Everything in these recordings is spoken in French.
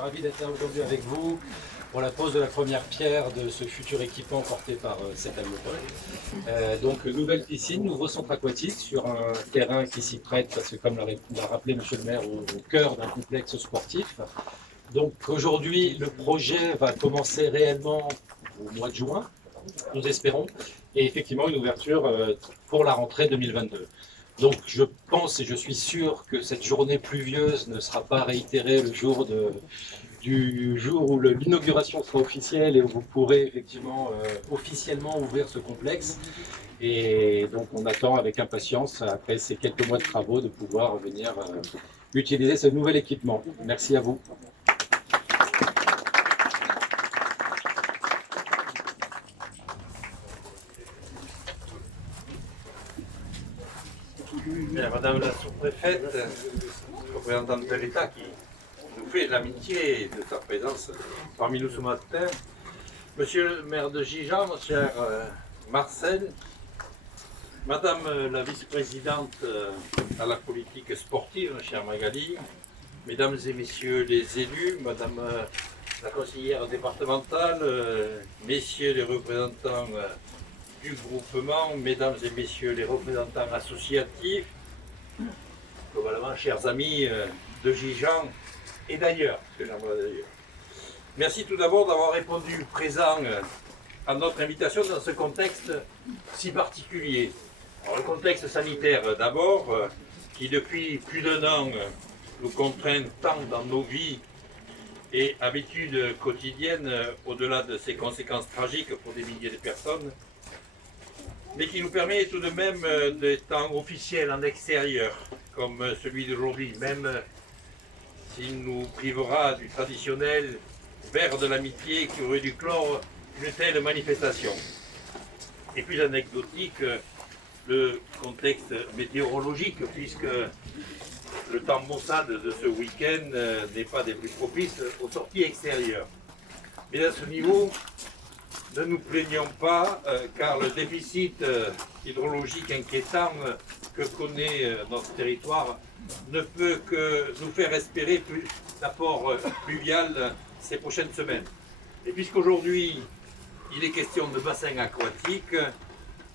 Ravi d'être là aujourd'hui avec vous pour la pose de la première pierre de ce futur équipement porté par cette Agricole. Donc nouvelle piscine, nouveau centre aquatique sur un terrain qui s'y prête parce que comme l'a rappelé Monsieur le maire, au cœur d'un complexe sportif. Donc aujourd'hui le projet va commencer réellement au mois de juin, nous espérons, et effectivement une ouverture pour la rentrée 2022. Donc je pense et je suis sûr que cette journée pluvieuse ne sera pas réitérée le jour du jour où l'inauguration sera officielle et où vous pourrez effectivement officiellement ouvrir ce complexe. Et donc on attend avec impatience, après ces quelques mois de travaux, de pouvoir venir utiliser ce nouvel équipement. Merci à vous. Bien, Madame la sous-préfète, représentante de l'État qui nous fait l'amitié de sa présence parmi nous ce matin, Monsieur le maire de Gijan, cher Marcel, Madame la vice-présidente à la politique sportive, chère Magali, Mesdames et Messieurs les élus, Madame la conseillère départementale, Messieurs les représentants du groupement, Mesdames et Messieurs les représentants associatifs, globalement, chers amis de Gijan et d'ailleurs, merci tout d'abord d'avoir répondu présent à notre invitation dans ce contexte si particulier. Alors, le contexte sanitaire d'abord, qui depuis plus d'un an nous contraint tant dans nos vies et habitudes quotidiennes, au-delà de ses conséquences tragiques pour des milliers de personnes, mais qui nous permet tout de même des temps officiels en extérieur, comme celui d'aujourd'hui, même s'il nous privera du traditionnel verre de l'amitié qui aurait dû clore une telle manifestation. Et plus anecdotique, le contexte météorologique, puisque le temps maussade de ce week-end n'est pas des plus propices aux sorties extérieures. Mais à ce niveau, ne nous plaignons pas, car le déficit hydrologique inquiétant que connaît notre territoire ne peut que nous faire espérer plus d'apport pluvial ces prochaines semaines. Et puisqu'aujourd'hui, il est question de bassin aquatique,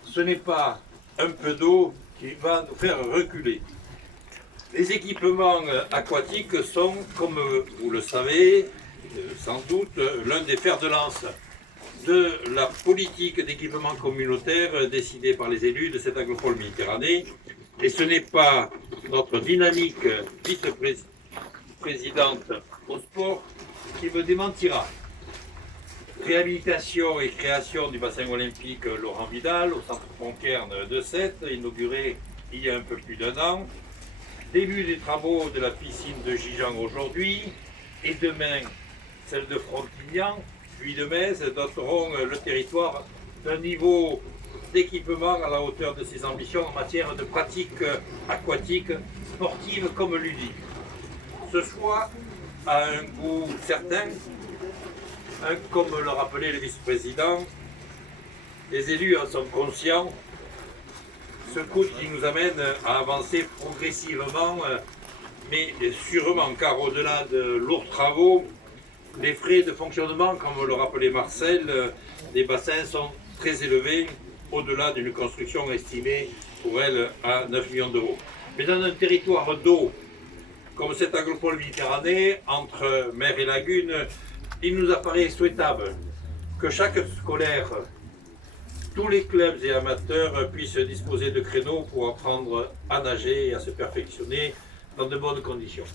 ce n'est pas un peu d'eau qui va nous faire reculer. Les équipements aquatiques sont, comme vous le savez, sans doute, l'un des fers de lance de la politique d'équipement communautaire décidée par les élus de cette agropole Méditerranée. Et ce n'est pas notre dynamique vice-présidente au sport qui me démentira. Réhabilitation et création du bassin olympique Laurent Vidal au centre Fonquerne de Sète, inauguré il y a un peu plus d'un an. Début des travaux de la piscine de Gijan aujourd'hui et demain celle de Frontignan, puis de Metz, doteront le territoire d'un niveau d'équipement à la hauteur de ses ambitions en matière de pratiques aquatiques, sportives comme ludiques. Ce choix a un goût certain, comme le rappelait le vice-président, les élus en sont conscients, ce coût qui nous amène à avancer progressivement, mais sûrement, car au-delà de lourds travaux, les frais de fonctionnement, comme le rappelait Marcel, des bassins sont très élevés, au-delà d'une construction estimée pour elle à 9 millions d'euros. Mais dans un territoire d'eau, comme cette agropole Méditerranée, entre mer et lagune, il nous apparaît souhaitable que chaque scolaire, tous les clubs et amateurs puissent disposer de créneaux pour apprendre à nager et à se perfectionner dans de bonnes conditions.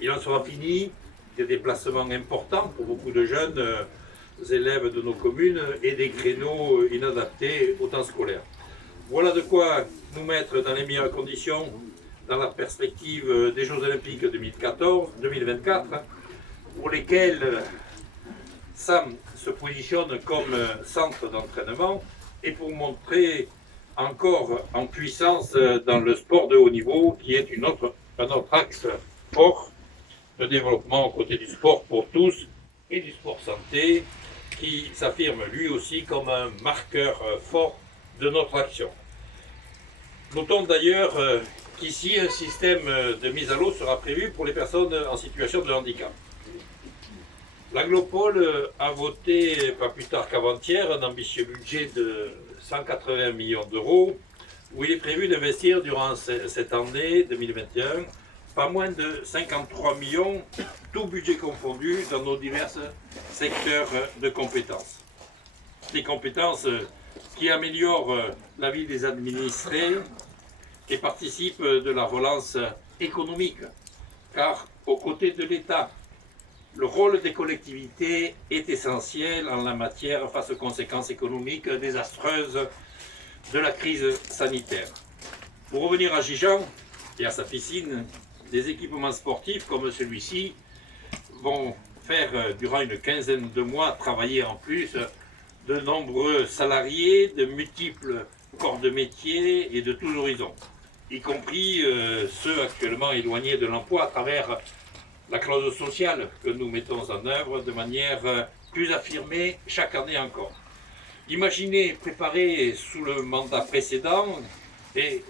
Il en sera fini des déplacements importants pour beaucoup de jeunes élèves de nos communes et des créneaux inadaptés au temps scolaire. Voilà de quoi nous mettre dans les meilleures conditions dans la perspective des Jeux Olympiques 2024, pour lesquels SAM se positionne comme centre d'entraînement et pour montrer encore en puissance dans le sport de haut niveau qui est un autre axe fort de développement aux côtés du sport pour tous et du sport santé qui s'affirme lui aussi comme un marqueur fort de notre action. Notons d'ailleurs qu'ici un système de mise à l'eau sera prévu pour les personnes en situation de handicap. L'Aglopole a voté, pas plus tard qu'avant-hier, un ambitieux budget de 180 millions d'euros, où il est prévu d'investir durant cette année 2021 pas moins de 53 millions, tout budget confondu, dans nos divers secteurs de compétences. Des compétences qui améliorent la vie des administrés et participent de la relance économique, car aux côtés de l'État, le rôle des collectivités est essentiel en la matière face aux conséquences économiques désastreuses de la crise sanitaire. Pour revenir à Gijan et à sa piscine, des équipements sportifs comme celui-ci vont faire durant une quinzaine de mois travailler en plus de nombreux salariés de multiples corps de métier et de tous horizons, y compris ceux actuellement éloignés de l'emploi à travers la clause sociale que nous mettons en œuvre de manière plus affirmée chaque année encore. Imaginez, préparé sous le mandat précédent, et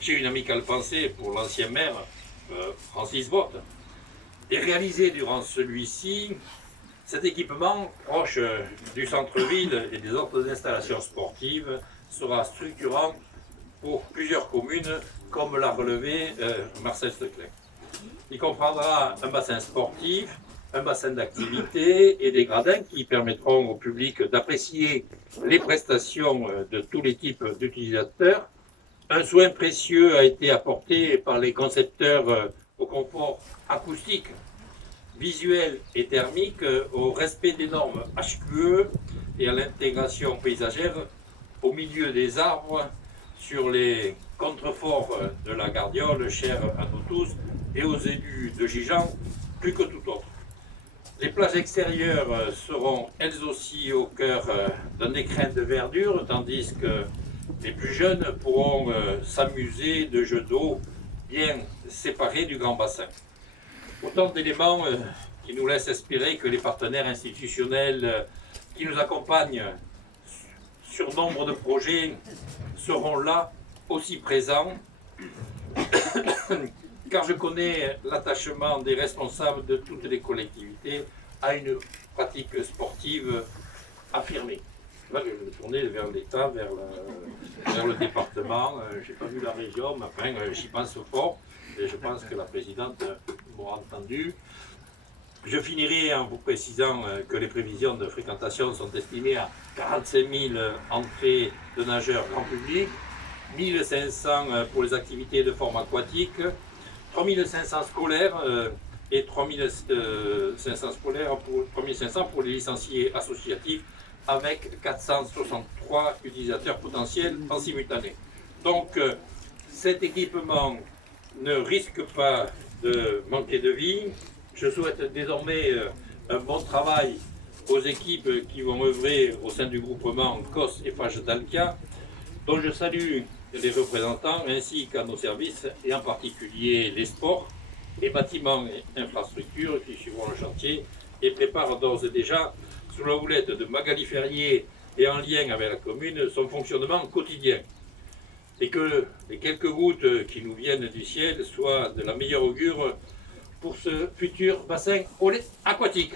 j'ai une amicale pensée pour l'ancien maire Francis Vogt, et réalisé durant celui-ci, cet équipement proche du centre-ville et des autres installations sportives sera structurant pour plusieurs communes, comme l'a relevé Marcel Steclin. Il comprendra un bassin sportif, un bassin d'activité et des gradins qui permettront au public d'apprécier les prestations de tous les types d'utilisateurs. Un soin précieux a été apporté par les concepteurs au confort acoustique, visuel et thermique, au respect des normes HQE et à l'intégration paysagère au milieu des arbres sur les contreforts de la Gardiole, chère à nous tous et aux élus de Gijan plus que tout autre. Les plages extérieures seront elles aussi au cœur d'un écrin de verdure, tandis que les plus jeunes pourront s'amuser de jeux d'eau bien séparés du grand bassin. Autant d'éléments qui nous laissent espérer que les partenaires institutionnels qui nous accompagnent sur nombre de projets seront là aussi présents, car je connais l'attachement des responsables de toutes les collectivités à une pratique sportive affirmée. Là, je vais me tourner vers l'État, vers le département. Je n'ai pas vu la région, mais enfin, j'y pense fort. Et je pense que la présidente m'aura entendu. Je finirai en vous précisant que les prévisions de fréquentation sont estimées à 45 000 entrées de nageurs grand public, 1 500 pour les activités de forme aquatique, 3 500 scolaires et 3 500 pour les licenciés associatifs, avec 463 utilisateurs potentiels en simultané. Donc cet équipement ne risque pas de manquer de vie. Je souhaite désormais un bon travail aux équipes qui vont œuvrer au sein du groupement COS et FH Dalkia, dont je salue les représentants ainsi qu'à nos services, et en particulier les sports, les bâtiments et infrastructures qui suivront le chantier et préparent d'ores et déjà, sous la houlette de Magali Ferrier et en lien avec la commune, son fonctionnement quotidien. Et que les quelques gouttes qui nous viennent du ciel soient de la meilleure augure pour ce futur bassin aquatique.